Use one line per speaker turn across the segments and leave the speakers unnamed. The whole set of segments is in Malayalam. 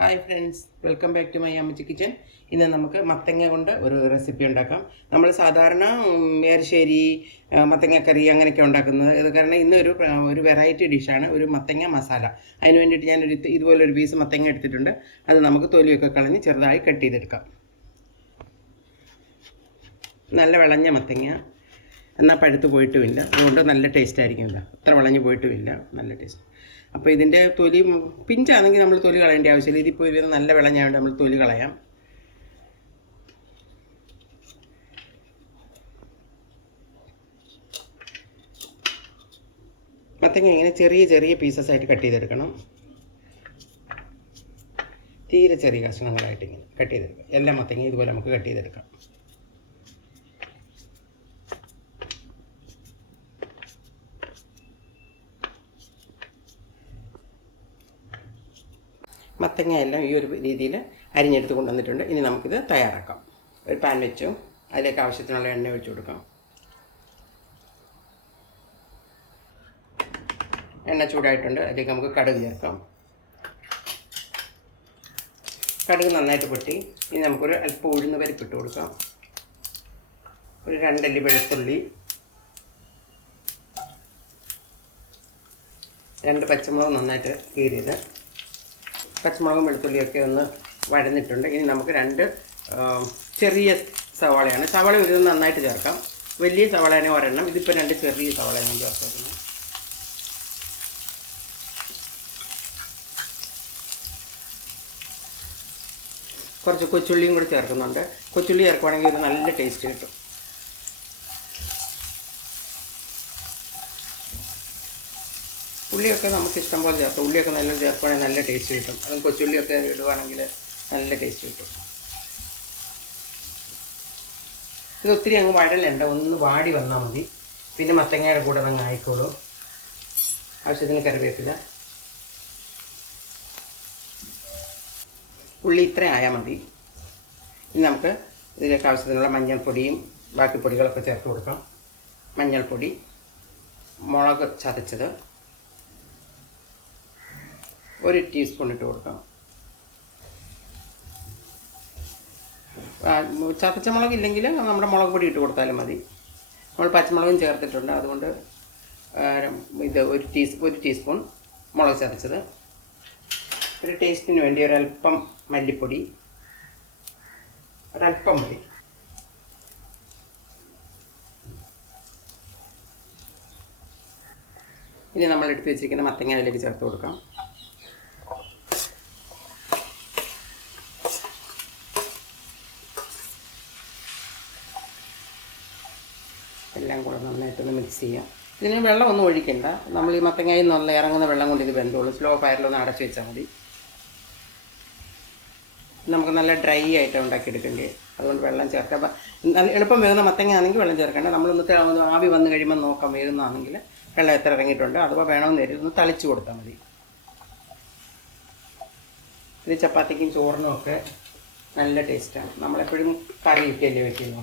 Hi friends welcome back to my Ammachi kitchen ഇന്ന് നമുക്ക് മത്തങ്ങ കൊണ്ട് ഒരു റെസിപ്പി ഉണ്ടാക്കാം. നമ്മൾ സാധാരണ ഉം, എരിശ്ശേരി മത്തങ്ങ കറി അങ്ങനെയൊക്കെ ഉണ്ടാക്കുന്നത്. ഇത് കാരണം ഒരു ഒരു വെറൈറ്റി ഡിഷാണ് ഒരു മത്തങ്ങ മസാല. അതിന് വേണ്ടിയിട്ട് ഞാനൊരു ഇത് ഇതുപോലൊരു പീസ് മത്തങ്ങ എടുത്തിട്ടുണ്ട്. അത് നമുക്ക് തൊലിയൊക്കെ കളഞ്ഞ് ചെറുതായി കട്ട് ചെയ്തെടുക്കാം. നല്ല വിളഞ്ഞ മത്തങ്ങ. എന്നാൽ പഴുത്ത് പോയിട്ടുമില്ല. അതുകൊണ്ട് നല്ല ടേസ്റ്റ് ആയിരിക്കുമല്ലോ അത്ര വിളഞ്ഞ് പോയിട്ടുമില്ല. നല്ല ടേസ്റ്റ് അപ്പോൾ ഇതിന്റെ തൊലി പിഞ്ചാണെങ്കിൽ നമ്മൾ തൊലി കളയേണ്ട ആവശ്യമില്ല. ഇതിപ്പോൾ ഒരു നല്ല വിളഞ്ഞായതുകൊണ്ട് നമ്മൾ തൊലി കളയാം. മത്തങ്ങ ഇങ്ങനെ ചെറിയ ചെറിയ പീസസ് ആയിട്ട് കട്ട് ചെയ്തെടുക്കണം. തീരെ ചെറിയ കഷ്ണങ്ങളായിട്ട് ഇങ്ങനെ കട്ട് ചെയ്തെടുക്കാം. എല്ലാ മത്തങ്ങയും ഇതുപോലെ നമുക്ക് കട്ട് ചെയ്തെടുക്കാം. മത്തങ്ങ എല്ലാം ഈ ഒരു രീതിയിൽ അരിഞ്ഞെടുത്ത് കൊണ്ടുവന്നിട്ടുണ്ട്. ഇനി നമുക്കിത് തയ്യാറാക്കാം. ഒരു പാൻ വെച്ചു. അതിലേക്ക് ആവശ്യത്തിനുള്ള എണ്ണ ഒഴിച്ചു കൊടുക്കാം. എണ്ണ ചൂടായിട്ടുണ്ട്. അതിലേക്ക് നമുക്ക് കടുക് ചേർക്കാം. കടുക് നന്നായിട്ട് പൊട്ടി. ഇനി നമുക്കൊരു അല്പം ഉഴുന്ന് പരിപ്പിട്ട് കൊടുക്കാം. ഒരു രണ്ടല്ലി വെളുത്തുള്ളി. രണ്ട് പച്ചമുളക് നന്നായിട്ട് കീറിയത്. പച്ചമുളകും വെളുത്തുള്ളിയൊക്കെ ഒന്ന് വഴന്നിട്ടുണ്ട്. ഇനി നമുക്ക് രണ്ട് ചെറിയ സവാളയാണ്. സവാള ഒരു നന്നായിട്ട് ചേർക്കാം. വലിയ സവാളയാണ് ഒരെണ്ണം. ഇതിപ്പോൾ രണ്ട് ചെറിയ സവാളയാണ് ചേർക്കുന്നത് കുറച്ച് കൊച്ചുള്ളിയും കൂടി ചേർക്കുന്നുണ്ട്. കൊച്ചുള്ളി ചേർക്കുവാണെങ്കിൽ ഒരു നല്ല ടേസ്റ്റ് കിട്ടും. ഉള്ളിയൊക്കെ നമുക്ക് ഇഷ്ടം പോലെ ചേർക്കാം. ഉള്ളിയൊക്കെ നല്ല ചേർക്കുവാണെങ്കിൽ നല്ല ടേസ്റ്റ് കിട്ടും. അതും കൊച്ചുള്ളിയൊക്കെ ഇടുവാണെങ്കിൽ നല്ല ടേസ്റ്റ് കിട്ടും. ഇത് ഒത്തിരി അങ്ങ് വഴലുണ്ട്. ഒന്ന് വാടി വന്നാൽ മതി. പിന്നെ മത്തങ്ങയുടെ കൂടെ അതങ്ങ് ആയിക്കോളൂ. ആവശ്യത്തിന് കറിവേപ്പില. ഉള്ളി ഇത്ര ആയാൽ മതി. ഇനി നമുക്ക് ഇതിലേക്ക് ആവശ്യത്തിനുള്ള മഞ്ഞൾപ്പൊടിയും ബാക്കി പൊടികളൊക്കെ ചേർത്ത് കൊടുക്കാം. മഞ്ഞൾപ്പൊടി മുളക് ചതച്ചത്. ഒരു ടീസ്പൂൺ ഇട്ട് കൊടുക്കണം. ചതച്ച മുളക് ഇല്ലെങ്കിൽ നമ്മുടെ മുളക് പൊടി ഇട്ട് കൊടുത്താലും മതി. നമ്മൾ പച്ചമുളകും ചേർത്തിട്ടുണ്ട്. അതുകൊണ്ട് ഇത് ഒരു ടീസ് ഒരു ടീസ്പൂൺ മുളക് ചതച്ചത്. ഒരു ടേസ്റ്റിന് വേണ്ടി ഒരല്പം മല്ലിപ്പൊടി. ഒരല്പം മതി. ഇനി നമ്മൾ എടുത്ത് വെച്ചിരിക്കുന്ന മത്തങ്ങ അതിലേക്ക് ചേർത്ത് കൊടുക്കാം. എല്ലാം കൂടെ നന്നായിട്ടൊന്ന് മിക്സ് ചെയ്യാം. ഇതിന് വെള്ളമൊന്നും ഒഴിക്കണ്ട. നമ്മൾ ഈ മത്തങ്ങയിൽ നിന്നുള്ള ഇറങ്ങുന്ന വെള്ളം കൊണ്ട് ഇത് വെന്തോളൂ സ്ലോ ഫയറിലൊന്ന് അടച്ചു വെച്ചാൽ മതി. നമുക്ക് നല്ല ഡ്രൈ ആയിട്ട് ഉണ്ടാക്കിയെടുക്കേണ്ടി അതുകൊണ്ട് വെള്ളം ചേർക്കാം നല്ല എളുപ്പം വേകുന്ന മത്തങ്ങ ആണെങ്കിൽ വെള്ളം ചേർക്കേണ്ട. നമ്മളൊന്ന് ആവി വന്നു കഴിയുമ്പോൾ നോക്കാം വേകുന്നതാണെങ്കിൽ വെള്ളം എത്ര ഇറങ്ങിയിട്ടുണ്ട്. അഥവാ വേണമെന്ന് കരുതി ഒന്ന് തളിച്ചു കൊടുത്താൽ മതി. ഇത് ചപ്പാത്തിക്കും ചോറിനും ഒക്കെ നല്ല ടേസ്റ്റാണ് നമ്മളെപ്പോഴും കറി ഇട്ടല്ലേ വെക്കുന്നു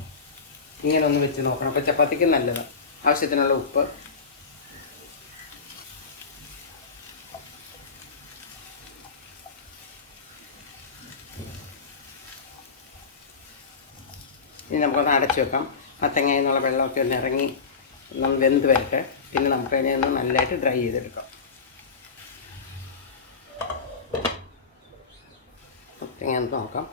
ഇങ്ങനെ ഒന്ന് വെച്ച് നോക്കണം. അപ്പോൾ ചപ്പാത്തിക്ക് നല്ലതാണ് ആവശ്യത്തിനുള്ള ഉപ്പ്. ഇനി നമുക്കൊന്ന് അടച്ചു വെക്കാം. ആ തെങ്ങയിൽ നിന്നുള്ള വെള്ളമൊക്കെ ഒന്ന് ഇറങ്ങി ഒന്ന് വെന്ത് വരട്ടെ. പിന്നെ നമുക്ക് അതിനെ ഒന്ന് നല്ലതായിട്ട് ഡ്രൈ ചെയ്തെടുക്കാം. മത്തങ്ങ നോക്കാം.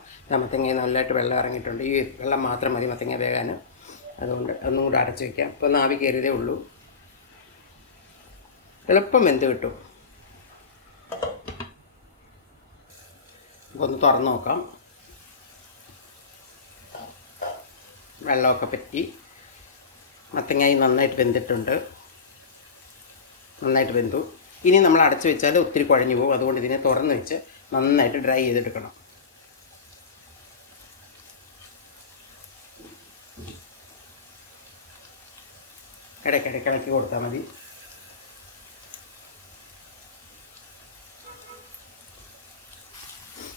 മത്തങ്ങ നല്ലതായിട്ട് വെള്ളം ഇറങ്ങിയിട്ടുണ്ട്. ഈ വെള്ളം മാത്രം മതി. മത്തങ്ങ വേകാൻ അതുകൊണ്ട് ഒന്നും കൂടെ അടച്ചു വയ്ക്കാം ഇപ്പോൾ നാവി കയറിയതേ ഉള്ളൂ. എളുപ്പം എന്ത് കിട്ടും. നമുക്കൊന്ന് തുറന്ന് നോക്കാം. വെള്ളമൊക്കെ പറ്റി. മത്തങ്ങായി നന്നായിട്ട് വെന്തിട്ടുണ്ട്. നന്നായിട്ട് വെന്തു. ഇനി നമ്മൾ അടച്ചു വെച്ചാൽ ഒത്തിരി കുഴഞ്ഞു പോകും. അതുകൊണ്ട് ഇതിനെ തുറന്ന് വെച്ച് നന്നായിട്ട് ഡ്രൈ ചെയ്തെടുക്കണം. ഇടയ്ക്കിടയ്ക്ക് ഇളക്കി കൊടുത്താൽ മതി.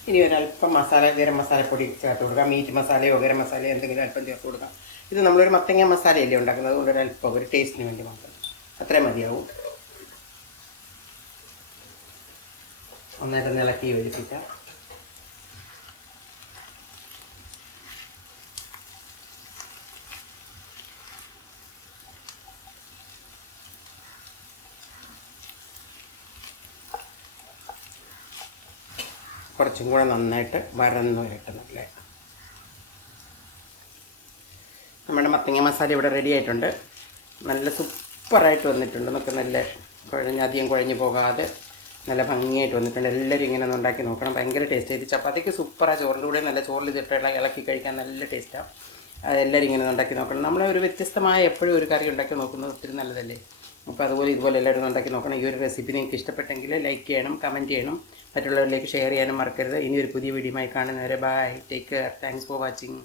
ഇനി ഒരല്പം മസാല ഗരം മസാലപ്പൊടി ചേർത്ത് കൊടുക്കാം. മീറ്റ് മസാലയോ ഗരം മസാലയോ എന്തെങ്കിലും അല്പം ചേർത്ത് കൊടുക്കാം. ഇത് നമ്മളൊരു മത്തങ്ങ മസാലയല്ലേ ഉണ്ടാക്കുന്നത്? അതുകൊണ്ട് ഒരു അല്പം ഒരു ടേസ്റ്റിന് വേണ്ടി മാത്രം. അത്രയും മതിയാവും. നന്നായിട്ട് ഇളക്കി യോജിപ്പിക്കാം. കുറച്ചും കൂടെ നന്നായിട്ട് വരന്ന് നല്ല നമ്മുടെ മത്തങ്ങ മസാല ഇവിടെ റെഡി ആയിട്ടുണ്ട്. നല്ല സൂപ്പറായിട്ട് വന്നിട്ടുണ്ട്. നമുക്ക് നല്ല കുഴഞ്ഞ് അധികം കുഴഞ്ഞു പോകാതെ നല്ല ഭംഗിയായിട്ട് വന്നിട്ടുണ്ട്. എല്ലാവരും ഇങ്ങനെ ഒന്ന് ഉണ്ടാക്കി നോക്കണം. ഭയങ്കര ടേസ്റ്റ് ആയിട്ട് ചപ്പാത്തിക്ക് സൂപ്പറാണ് ചോറിന്റെ കൂടെ നല്ല ചോറിൽ ഇതിട്ടുള്ള ഇളക്കി കഴിക്കാൻ നല്ല ടേസ്റ്റാണ് അതെല്ലാവരും ഇങ്ങനെ ഉണ്ടാക്കി നോക്കണം. നമ്മൾ ഒരു വ്യത്യസ്തമായ എപ്പോഴും ഒരു കറി ഉണ്ടാക്കി നോക്കുന്നത് ഒത്തിരി നല്ലതല്ലേ? അപ്പോൾ അതുപോലെ ഇതുപോലെ എല്ലാവരും ഉണ്ടാക്കി നോക്കണം. ഈ ഒരു റെസിപ്പി നിങ്ങൾക്ക് ഇഷ്ടപ്പെട്ടെങ്കിൽ ലൈക്ക് ചെയ്യണം കമന്റ് ചെയ്യണം. മറ്റുള്ളവരിലേക്ക് ഷെയർ ചെയ്യാനും മറക്കരുത്. ഇനി ഒരു പുതിയ വീഡിയോയുമായി കാണുന്നവരെ bye take care thanks for watching